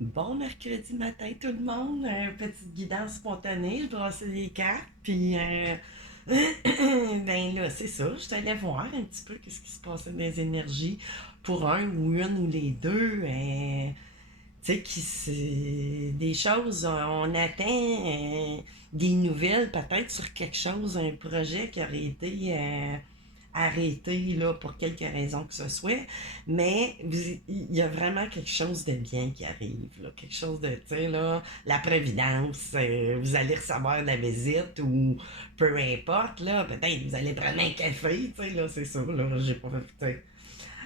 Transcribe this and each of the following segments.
Bon mercredi matin tout le monde, petite guidance spontanée, je brassais les cartes, puis ben là c'est ça, je allée voir un petit peu qu'est-ce qui se passait dans les énergies pour un ou une ou les deux, tu sais, des choses, on attend des nouvelles peut-être sur quelque chose, un projet qui aurait été arrêté là, pour quelque raison que ce soit, mais il y a vraiment quelque chose de bien qui arrive, là, quelque chose de, tu sais, là, la Providence, vous allez recevoir la visite ou peu importe, là, peut-être vous allez prendre un café, tu sais, là, c'est ça, là, j'ai pas fait,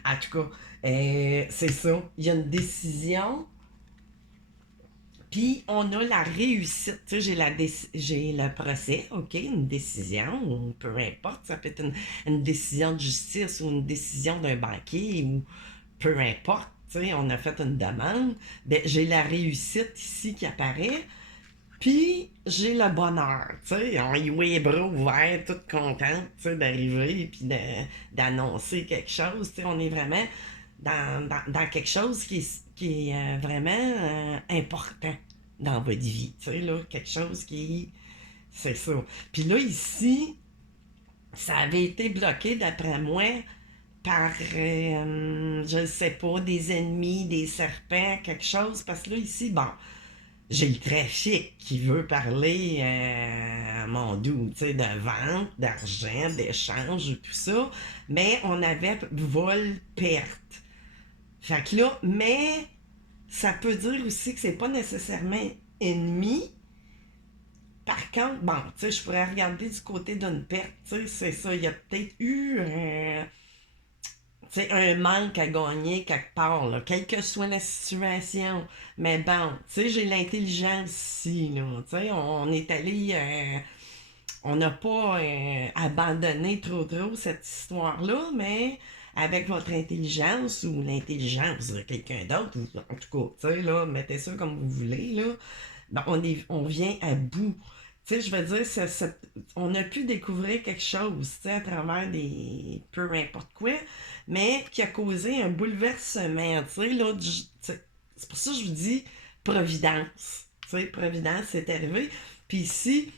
en tout cas, c'est ça, il y a une décision puis on a la réussite. Tu sais, j'ai le procès, OK, une décision, ou peu importe, ça peut être une décision de justice ou une décision d'un banquier ou peu importe. Tu sais, on a fait une demande. Ben, j'ai la réussite ici qui apparaît. Puis j'ai le bonheur, tu sais, on y voit les bras ouverts, toute contente, tu sais, d'arriver puis d'annoncer quelque chose, tu sais, on est vraiment dans quelque chose qui est vraiment important dans votre vie, tu sais, là, quelque chose c'est ça. Puis là, ici, ça avait été bloqué, d'après moi, par, je ne sais pas, des ennemis, des serpents, quelque chose, parce que là, ici, bon, j'ai le trafic qui veut parler, mon doux, tu sais, de vente, d'argent, d'échange, tout ça. Mais on avait vol, perte. Fait que là, mais ça peut dire aussi que c'est pas nécessairement ennemi. Par contre, bon, tu sais, je pourrais regarder du côté d'une perte, tu sais, c'est ça. Il y a peut-être eu c'est un manque à gagner quelque part, là, quelle que soit la situation. Mais bon, tu sais, j'ai l'intelligence ici, là. Tu sais, on est allé. On n'a pas abandonné trop cette histoire-là, mais avec votre intelligence ou l'intelligence de quelqu'un d'autre, ou en tout cas, tu sais, là, mettez ça comme vous voulez, là. Ben, on vient à bout. Tu sais, je veux dire, on a pu découvrir quelque chose, tu sais, à travers des peu importe quoi, mais qui a causé un bouleversement, tu sais, là, c'est pour ça que je vous dis Providence. Tu sais, Providence, c'est arrivé. Puis ici,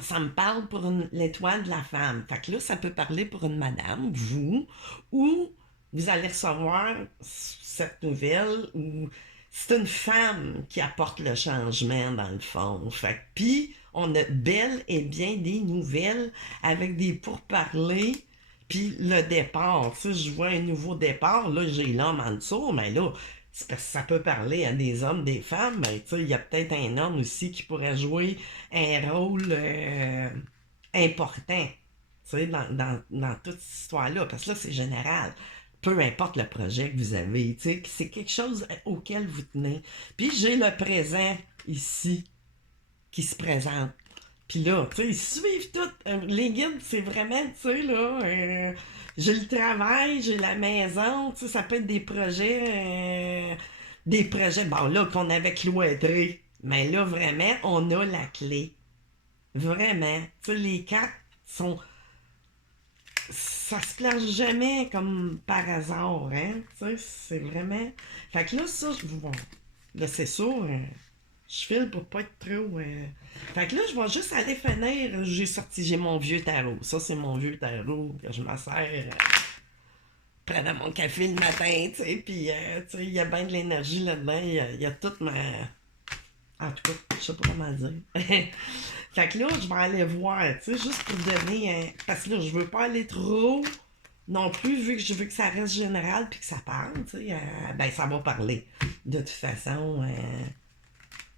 ça me parle pour l'étoile de la femme. Fait que là, ça peut parler pour une madame, vous, ou vous allez recevoir cette nouvelle, ou c'est une femme qui apporte le changement dans le fond. Fait que, puis, on a bel et bien des nouvelles avec des pourparlers. Puis le départ, tu sais, je vois un nouveau départ, là j'ai l'homme en dessous, mais là, c'est parce que ça peut parler à des hommes, des femmes, mais tu sais, il y a peut-être un homme aussi qui pourrait jouer un rôle important, tu sais, dans toute cette histoire-là, parce que là, c'est général. Peu importe le projet que vous avez, tu sais, c'est quelque chose auquel vous tenez. Puis j'ai le présent ici qui se présente. Puis là, tu sais, ils suivent tout. Les guides, c'est vraiment, tu sais, là, j'ai le travail, j'ai la maison, tu sais, ça peut être des projets, bon, là, qu'on avait cloîtrés. Mais là, vraiment, on a la clé. Vraiment. Tu sais, les cartes sont. Ça se place jamais comme par hasard, hein? Tu sais, c'est vraiment. Fait que là, ça, bon, là, c'est sûr, je file pour pas être trop. Fait que là, je vais juste aller finir. J'ai mon vieux tarot. Ça, c'est mon vieux tarot que je me sers près de mon café le matin, tu sais. Puis, tu sais, il y a bien de l'énergie là-dedans. Il y a toute ma. En tout cas, je sais pas comment dire. Fait que là, je vais aller voir, tu sais, juste pour donner un. Parce que là, je veux pas aller trop non plus, vu que je veux que ça reste général puis que ça parle, tu sais. Ben, ça va parler. De toute façon,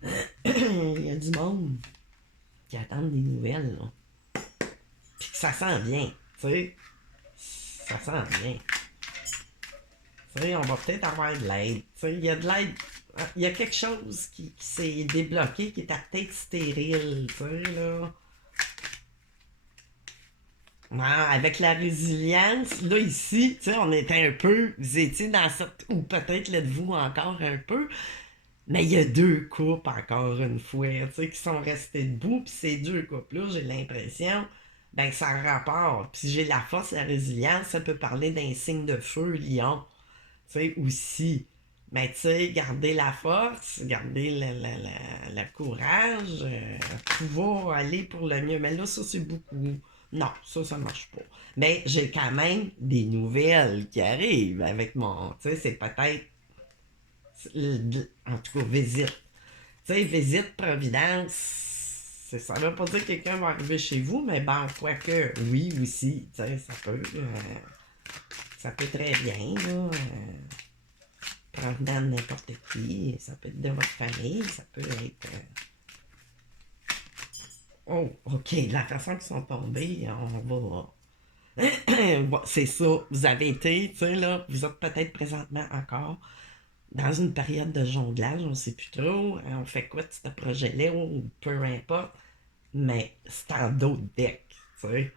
il y a du monde qui attend des nouvelles, là. Puis que ça sent bien, tu sais. Ça sent bien. Tu sais, on va peut-être avoir de l'aide. Tu sais, il y a de l'aide. Il y a quelque chose qui s'est débloqué, qui est à tête stérile, tu sais, là. Ah, avec la résilience, là, ici, tu sais, on était un peu, vous étiez dans cette, ou peut-être l'êtes-vous encore un peu, mais il y a deux couples, encore une fois, tu sais, qui sont restés debout, puis ces deux couples-là, j'ai l'impression, ben, ça a rapport. Puis j'ai la force, la résilience, ça peut parler d'un signe de feu, lion, tu sais, aussi. Mais tu sais, garder la force, garder le courage, pouvoir aller pour le mieux. Mais là, ça, c'est beaucoup. Non, ça marche pas. Mais j'ai quand même des nouvelles qui arrivent avec mon. Tu sais, c'est peut-être. En tout cas, visite. Tu sais, visite Providence, ça veut pas dire que quelqu'un va arriver chez vous, mais bon, quoique, oui, aussi, tu sais, ça peut très bien, là, provenant de n'importe qui, ça peut être de votre famille, ça peut être... Oh, ok, la façon qu'ils sont tombés, on va... Bon, c'est ça, vous avez été, tu sais, là, vous êtes peut-être présentement encore dans une période de jonglage, on sait plus trop, on fait quoi de ce projet-là, ou peu importe. Mais c'est en d'autres decks, tu sais.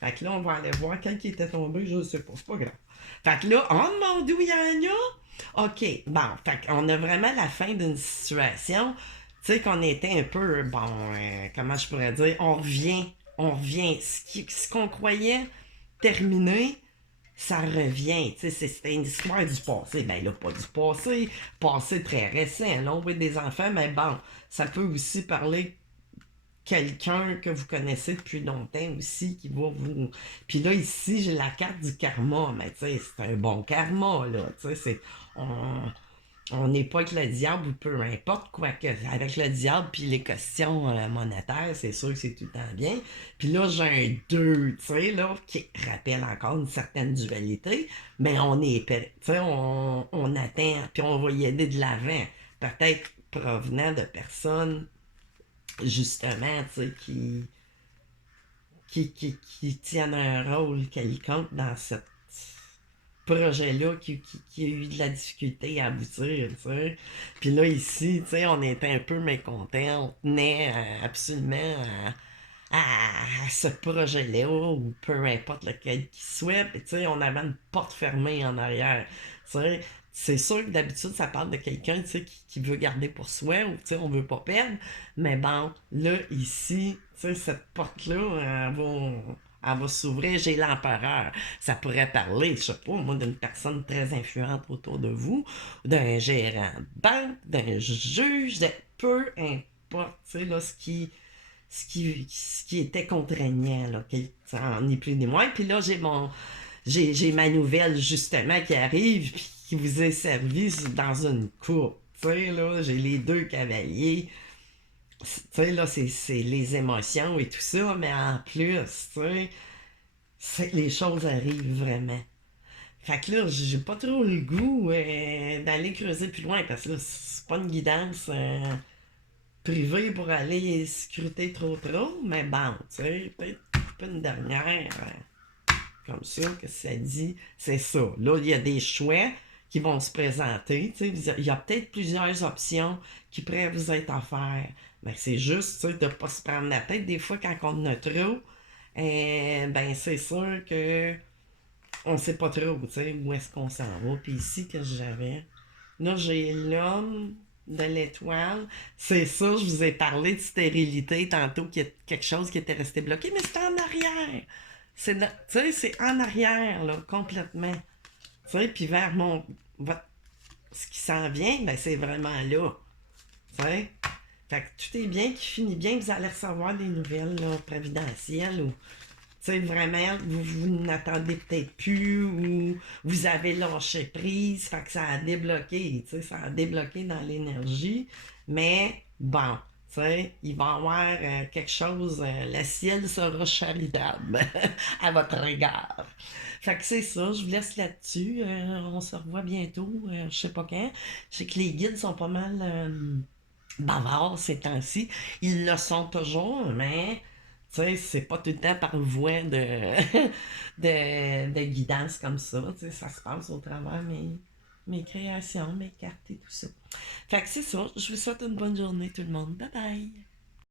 Fait que là, on va aller voir quand il était tombé, je sais pas, c'est pas grave. Fait que là, on demande où il y en a. OK, bon, fait qu'on a vraiment la fin d'une situation, tu sais, qu'on était un peu, bon, comment je pourrais dire, on revient. Ce qu'on croyait terminé, ça revient. Tu sais, c'était une histoire du passé. Ben là, pas du passé très récent. Là, on voit des enfants, mais bon, ça peut aussi parler quelqu'un que vous connaissez depuis longtemps aussi qui va vous. Puis là, ici, j'ai la carte du karma, mais tu sais, c'est un bon karma, là. Tu sais, c'est. On n'est pas avec le diable ou peu importe quoi que. Avec le diable puis les questions monétaires, c'est sûr que c'est tout le temps bien. Puis là, j'ai un 2, tu sais, là, qui rappelle encore une certaine dualité, mais on est. Tu sais, on attend, puis on va y aider de l'avant. Peut-être provenant de personnes justement, tu sais, qui tiennent un rôle quelconque dans ce projet-là qui a eu de la difficulté à aboutir, tu sais. Puis là, ici, tu sais, on était un peu mécontents, on tenait absolument à ce projet-là, ou peu importe lequel qu'il soit, puis tu sais, on avait une porte fermée en arrière, tu sais. C'est sûr que d'habitude, ça parle de quelqu'un, tu sais, qui veut garder pour soi, ou tu sais, on veut pas perdre, mais bon, là, ici, tu sais, cette porte-là, elle va s'ouvrir, j'ai l'empereur. Ça pourrait parler, je sais pas, moi, d'une personne très influente autour de vous, d'un gérant de banque, d'un juge, de peu importe, tu sais, là, ce qui était contraignant, là, ni plus ni moins. Puis là, j'ai ma nouvelle, justement, qui arrive, puis qui vous est servie dans une coupe. Tu sais, là, j'ai les deux cavaliers. Tu sais, là, c'est les émotions et tout ça, mais en plus, tu sais, les choses arrivent vraiment. Fait que là, j'ai pas trop le goût d'aller creuser plus loin, parce que là, c'est pas une guidance privée pour aller scruter trop, mais bon, tu sais, peut-être une dernière. Comme ça, que ça dit, c'est ça. Là, il y a des choix qui vont se présenter. Il y a peut-être plusieurs options qui pourraient vous être offertes. Mais c'est juste de ne pas se prendre la tête. Des fois, quand on en a trop, ben c'est sûr que on sait pas trop où est-ce qu'on s'en va. Puis ici, que j'avais. Là, j'ai l'homme de l'étoile. C'est ça, je vous ai parlé de stérilité tantôt, qu'il y a quelque chose qui était resté bloqué, mais c'était en arrière. C'est en arrière, là, complètement. Tu sais, puis vers ce qui s'en vient, ben c'est vraiment là. Tu sais? Fait que tout est bien, qui finit bien, vous allez recevoir des nouvelles, là, prévidentielles, ou, tu sais, vraiment, vous n'attendez peut-être plus, ou vous avez lâché prise, fait que ça a débloqué, tu sais, ça a débloqué dans l'énergie, mais bon, tu sais, il va y avoir quelque chose, le ciel sera charitable à votre regard. Fait que c'est ça, je vous laisse là-dessus, on se revoit bientôt, je sais pas quand, je sais que les guides sont pas mal bavards ces temps-ci, ils le sont toujours, mais tu sais, c'est pas tout le temps par voie de guidance comme ça. Tu sais, ça se passe au travers mes créations, mes cartes et tout ça. Fait que c'est ça. Je vous souhaite une bonne journée tout le monde. Bye bye!